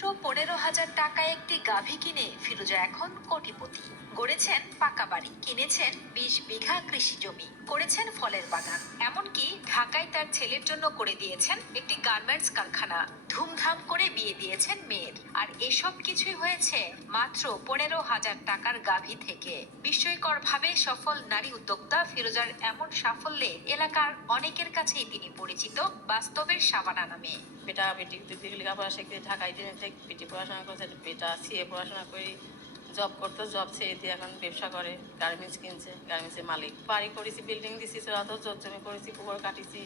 15,000 টাকায় একটি গাভী কিনে ফিরোজা এখন কোটিপতি। গড়েছেন পাকা বাড়ি, কিনেছেন 20 বিঘা কৃষি জমি, করেছেন ফলের বাগান, এমনকি ঢাকায় তার ছেলের জন্য করে দিয়েছেন একটি গার্মেন্টস কারখানা। ধুমধাম করে বিয়ে দিয়েছেন মেয়ের। আর এসব কিছুই হয়েছে মাত্র 15,000 টাকার গাভী থেকে। বিস্ময়কর ভাবে সফল নারী উদ্যোক্তা ফিরোজার এমন সাফল্যে এলাকার অনেকের কাছেই তিনি পরিচিত বাস্তবের শাবানা নামে। বেটা বেটি দুই লেখাপড়া শিখে ঢাকায় বেটি পড়াশোনা করছে, বেটা সিএ পড়াশোনা করে জব করতো, জব ছেড়ে দিয়ে এখন ব্যবসা করে, গার্মেন্টস কিনছে, গার্মেন্টসের মালিক। বাড়ি করেছি, বিল্ডিং দিছি, জমি করেছি, পুকুর কাটিছি।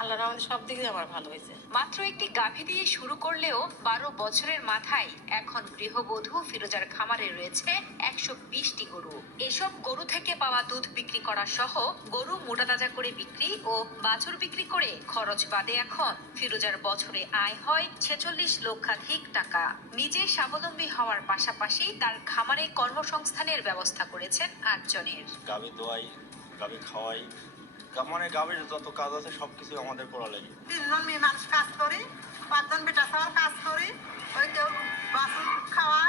আল্লাহর আমাদের সব দিকে আমার ভালো হয়েছে। মাত্র একটি গাভী দিয়ে শুরু করলেও 12 বছরের মাথায় এখন গৃহবধূ ফিরোজার খামারে রয়েছে 120টি গরু। এসব গরু থেকে পাওয়া দুধ বিক্রি করা সহ গরু মোটাতাজা করে বিক্রি ও বাছুর বিক্রি করে খরচ বাদে এখন ফিরোজার বছরে আয় হয় 46 লক্ষাধিক টাকা। নিজে স্বাবলম্বী হওয়ার পাশাপাশি তার খামারে কর্মসংস্থানের ব্যবস্থা করেছেন 8 জনের। গাভী দোয়াই, গাভী খাওয়াই, মানে গাভীর যত কাজ আছে সবকিছু আমাদের করা লাগে। 3 জন মেয়ে মানুষ কাজ করি, 5 জন বেটা ছাড়া কাজ করি। ওই কেউ বাছুর খাওয়া,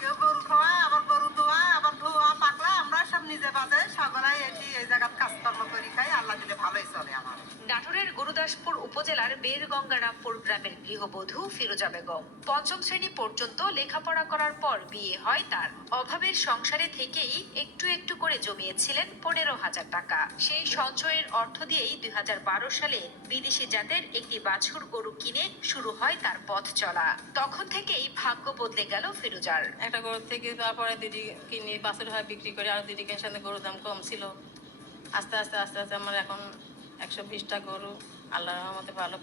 কেউ গরু খাওয়া, আবার গরু দোয়া, আবার ধোয়া পাকলা, আমরা সব নিজে বাজে সকলাই এই জায়গায় কাজকর্ম করি খাই। আল্লাহ দিলে ভালোই চলে আমার। নাটোরের গুরুদাসপুর উপজেলার বেরগঙ্গারামপুর গ্রামের গৃহবধূ ফিরোজা বেগম 5ম শ্রেণী পর্যন্ত লেখাপড়া করার পর বিয়ে হয় তার। অভাবের সংসারে থেকেই একটু একটু করে জমিয়েছিলেন 15,000 টাকা। সেই সঞ্চয়ের অর্থ দিয়েই 2012 সালে বিদেশি জাতের একটি বাছুর গরু কিনে শুরু হয় তার পথ চলা। তখন থেকেই ভাগ্য বদলে গেল ফিরোজার। একটা গরু থেকে তারপরে দিদি কিনে বাছুর হয় বিক্রি করে, আর দিদি কেন সাথে গরুর দাম কম ছিল। আস্তে আস্তে আস্তে আস্তে আমার এখন 120টা গরু, আল্লাহর রহমতে ভালো।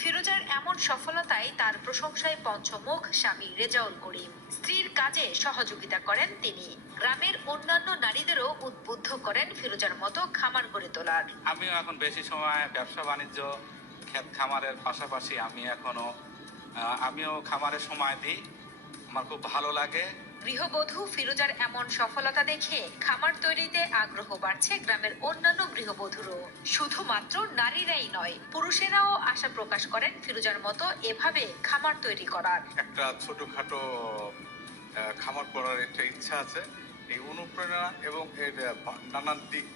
ফিরোজার এমন সফলতায় তার প্রশংসায় পঞ্চমুখ স্বামী রেজাউল করিম। স্ত্রীর কাজে সহযোগিতা করেন তিনি। গ্রামের অন্যান্য নারীদেরও উদ্বুদ্ধ করেন ফিরোজার মতো খামার গড়ে তোলার। আমিও এখন বেশি সময় ব্যবসা বাণিজ্য, ক্ষেত খামারের পাশাপাশি আমিও খামারে সময় দিই। আমার খুব ভালো লাগে। গৃহবধূ ফিরোজার এমন সফলতা দেখে খামার তৈরিতে আগ্রহ বাড়ছে গ্রামের অন্যান্য গৃহবধূরও। শুধুমাত্র নারীরাই নয়, পুরুষেরাও আশা প্রকাশ করেন ফিরোজার মতো এভাবে খামার তৈরি করার। একটা ছোটখাটো খামার করার একটা ইচ্ছা আছে। এই অনুপ্রেরণা এবং এর নানান দিক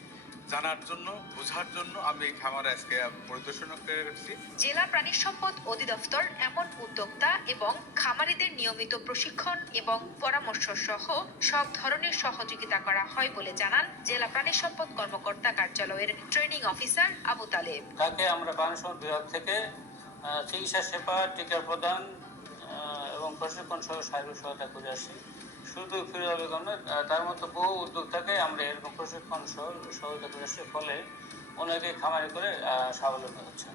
জানার জন্য, বোঝার জন্য আমি এই খামারে আজকে পরিদর্শন করে রেখেছি। জেলা প্রাণী সম্পদ অধিদপ্তর এমন উদ্যোক্তা এবং খামারিদের নিয়মিত প্রশিক্ষণ এবং পরামর্শ সহ সব ধরনের সহযোগিতা করা হয় বলে জানান জেলা প্রাণী সম্পদ কর্মকর্তা কার্যালয়ের ট্রেনিং অফিসার আবু তালেব। তাকে আমরা প্রাণী সম্পদ বিভাগ থেকে চিকিৎসা সেবা, টিকা প্রদান এবং প্রশিক্ষণ সহ শারীরিক সহায়তা করে আসি। শুধু ফিরোজা বেগম নয়, তার মতো বহু উদ্যোক্তাকে আমরা এরকম প্রশিক্ষণ সহ সহায়তা করে আসছি, ফলে অনেকে খামারি করে স্বাবলম্বী হচ্ছে।